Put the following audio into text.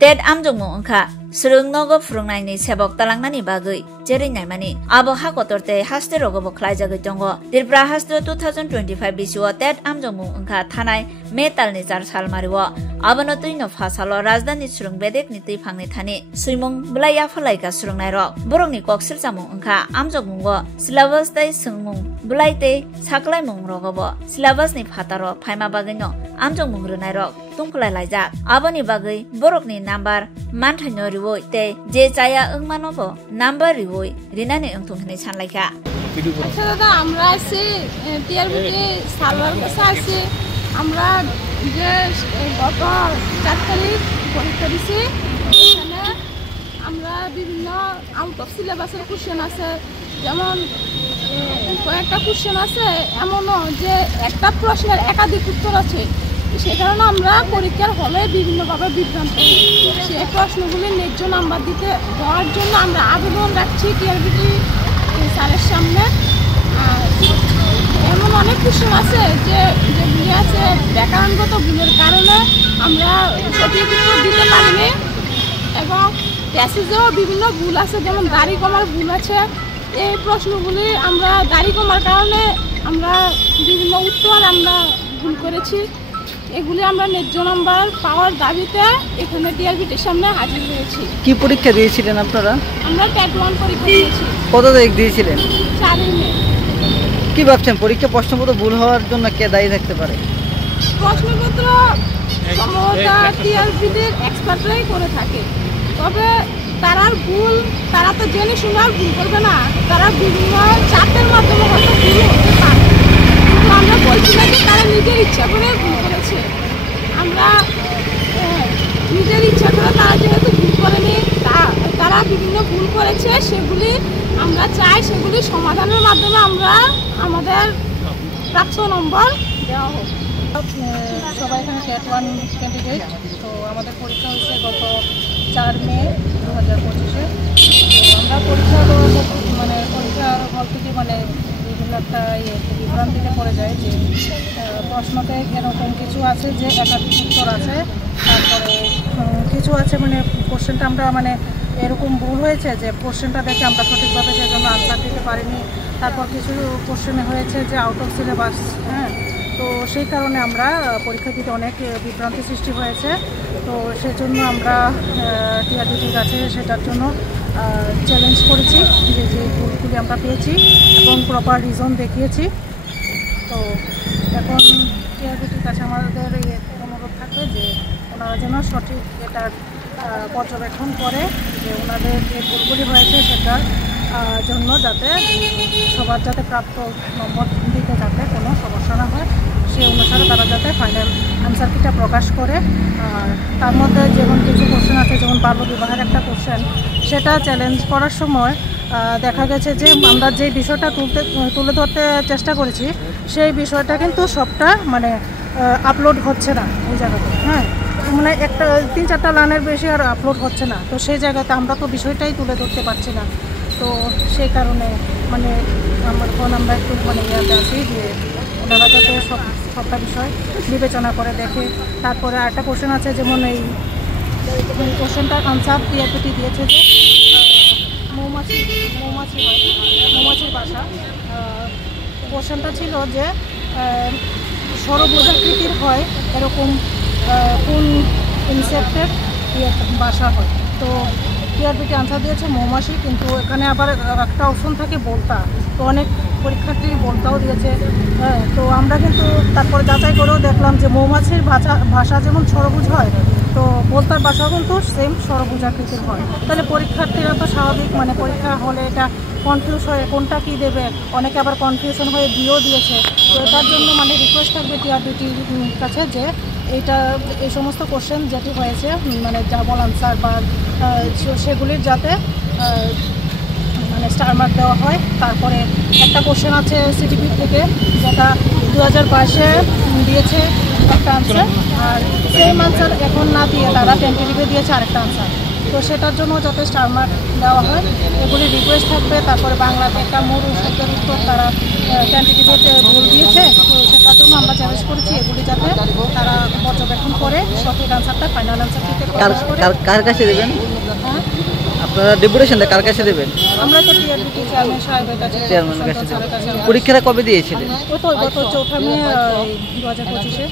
TET आमजोंमु ओंखा स्रोंनोगो फुरुंनायनि सेबक तालांनानि बागै जेरैनायमानि आबो हाकतरते हास्ते रगबो ख्लायजागै दङ दिरब्रा हास्ते 2025 बिसुआ टेट आमजोंमु ओंखा थानाय मेटालनि जार सालमारिव आबनो तुइनो फासालो राजधानी सुरुं बेदेकनि तुइफांनि थानि सुइमुं बुलाया फलायगा सुरुंनाय रक बरंनि कक्सिल जामु ओंखा आमजोंमुंगो सिलेबास दाय सोंमुं बुलायते साख्लायमुं रगबो सिलेबासनि फातारो फायमा बागैनो आमजोंमुं रुनाय रक तुंखलाय लायजाक आबोनि बागै बरकनि number मानथायनो रिवoi te je chaya engmanobo number riwoi rinani engtungni sanlaika আচ্ছা দাদা আমরা আছি টিআরবিতে সার্ভার কাছে আছি আমরা যে গত 4 তারিখ পরীক্ষা দিছি এখানে আমরা বিভিন্ন আউট অফ সিলেবাসের কোশ্চেন আছে যেমন কয়েকটা কোশ্চেন আছে এমনও যে একটা প্রশ্নের একাধিক উত্তর আছে সেই কারণে আমরা পরীক্ষার হলে বিভিন্নভাবে বিভ্রান্ত সেই প্রশ্নগুলি ন্যায্য নাম্বার দিতে দেওয়ার জন্য আমরা আবেদন রাখছি টিআরবিটি স্যারের সামনে। এমন অনেক কোশ্চেন আছে যেগুলি আছে ব্যাকরণগত ভুলের কারণে আমরা সঠিক উত্তর দিতে পারিনি এবং প্যাসেজেও বিভিন্ন ভুল আছে যেমন দাড়ি কমার ভুল আছে। এই প্রশ্নগুলি আমরা দাড়ি কমার কারণে আমরা বিভিন্ন উত্তর আমরা ভুল করেছি। এগুলি আমরা ন্যায্য নাম্বার পাওয়ার দাবিতে এখানে টিআরবিটির সামনে হাজির হয়েছি। কি পরীক্ষা দিয়েছিলেন আপনারা? আমরা টেট 1 পরীক্ষা দিয়েছি। কত তারিখ দিয়েছিলেন? 4 মে। কি ভাবছেন পরীক্ষা প্রশ্নপত্র ভুল হওয়ার জন্য কে দায়ী থাকতে পারে? প্রশ্নপত্র সম্ভবত টিআরবিটির এক্সপার্টরাই করে থাকে, তবে তারা তো জেনে শুনে আর ভুল করবে না, তারা বিভিন্ন চাপের মাধ্যমে হয়তো ভুল হতে পারে, কিন্তু আমরা বলছি না যে তারা নিজের ইচ্ছা করে ভুল করেছে। আমরা নিজের ইচ্ছা করে তারা যেহেতু ভুল করেনি, তারা বিভিন্ন ভুল করেছে, সেগুলি আমরা চাই সেগুলি সমাধানের মাধ্যমে আমরা আমাদের প্রাপ্ত নম্বর দেওয়া হোক। সবাই এখানে টেট 1 ক্যান্ডিডেট, তো আমাদের পরীক্ষা হয়েছে গত 4 মে 2025-এ। তো আমরা পরীক্ষার হল থেকে বিভিন্ন একটা বিভ্রান্তিতে পড়ে যায় যে প্রশ্নতে এরকম কিছু আছে যে একাধিক উত্তর আছে, তারপরে কিছু আছে কোশ্চেনটা আমরা এরকম ভুল হয়েছে যে কোশ্চেনটা দেখে আমরা সঠিকভাবে সেজন্য আনসার দিতে পারিনি। তারপর কিছু কোশ্চেনে হয়েছে যে আউট অফ সিলেবাস, তো সেই কারণে আমরা পরীক্ষা দিতে অনেক বিভ্রান্তি সৃষ্টি হয়েছে। তো সেজন্য আমরা টিআরবিটির কাছে সেটার জন্য চ্যালেঞ্জ করেছি যে ভুলগুলি আমরা পেয়েছি এবং প্রপার রিজন দেখিয়েছি। তো এখন টিআরবিটির কাছে আমাদের অনুরোধ থাকবে যে ওনারা যেন সঠিক এটার পর্যবেক্ষণ করে যে ওনাদের যে ভুলগুলি হয়েছে সেটার জন্য যাতে সবার যাতে প্রাপ্ত নম্বর দিতে যাতে কোনো সমস্যা না হয়, সেই অনুসারে তারা যাতে ফাইনাল আনসার কিটা প্রকাশ করে। আর তার মধ্যে যেমন কিছু কোশ্চেন আছে, যেমন বাল্য বিবাহের একটা কোশ্চেন, সেটা চ্যালেঞ্জ করার সময় দেখা গেছে যে আমরা যে বিষয়টা তুলে ধরতে চেষ্টা করেছি সেই বিষয়টা কিন্তু সবটা আপলোড হচ্ছে না ওই জায়গাতে, একটা 3-4টা লাইনের বেশি আর আপলোড হচ্ছে না। তো সেই জায়গাতে আমরা তো বিষয়টাই তুলে ধরতে পারছি না। তো সেই কারণে আমরা একটু ইয়াতে আছি যে ওনারা যাতে সবটা বিষয় বিবেচনা করে দেখে। তারপরে আরেকটা কোশ্চেন আছে, যেমন এই কোশ্চেনটার আনসার টিআরবিটি দিয়েছে যে মৌমাছির বাসা। কোশ্চেনটা ছিল যে ষড়ভুজাকৃতির হয় এরকম কোন ইনসেক্টের বাসা হয়। তো টিআরবিটি আনসার দিয়েছে মৌমাছি, কিন্তু এখানে আবার একটা অপশন থাকে বলতা, তো অনেক পরীক্ষার্থী বলতাও দিয়েছে। তো আমরা কিন্তু তারপরে যাচাই করেও দেখলাম যে মৌমাছির ভাষা যেমন ষড়ভুজ হয়, তো বলতার ভাষাও কিন্তু সেম ষড়ভুজাকৃতির হয়। তাহলে পরীক্ষার্থীরা তো স্বাভাবিক পরীক্ষা হলে এটা কনফিউজ হয়ে কোনটা কি দেবে, অনেকে আবার কনফিউশন হয়ে দিয়েও দিয়েছে। তো এটার জন্য রিকোয়েস্ট থাকবে টিআরবিটির কাছে যে এই সমস্ত কোশ্চেন যেটি হয়েছে ডাবল আনসার বা সেগুলির যাতে স্টার মার্ক দেওয়া হয়। তারপরে একটা কোশ্চেন আছে সিটিপি থেকে, যেটা 2022-এ দিয়েছে একটা আনসার, আর সেম আনসার এখন না দিয়ে তারা টেন্টেটিভে দিয়েছে আরেকটা আনসার। তো সেটার জন্য যাতে স্টার মার্ক দেওয়া হয় এগুলি রিকোয়েস্ট থাকবে। তারপরে বাংলাতে একটা মরু শব্দের উত্তর তারা ক্যান্ডিডেট ভুল দিয়েছে, তো সেটার জন্য আমরা চ্যালেঞ্জ করেছি এগুলি যাতে তারা পর্যবেক্ষণ করে সঠিক আনসারটা ফাইনাল আনসার থেকে প্রকাশ করে। কার কাছে দেবেন হ্যাঁ, আপনারা ডেপুটেশনটা কার কাছে দেবেন? আমরা তো টিআরবিটি চেয়ারম্যান সাহেবের কাছে, চেয়ারম্যানের কাছে সন্তান স্যারের কাছে। পরীক্ষাটা কবে দিয়েছিলেন? গত 4 মে 2025-এ।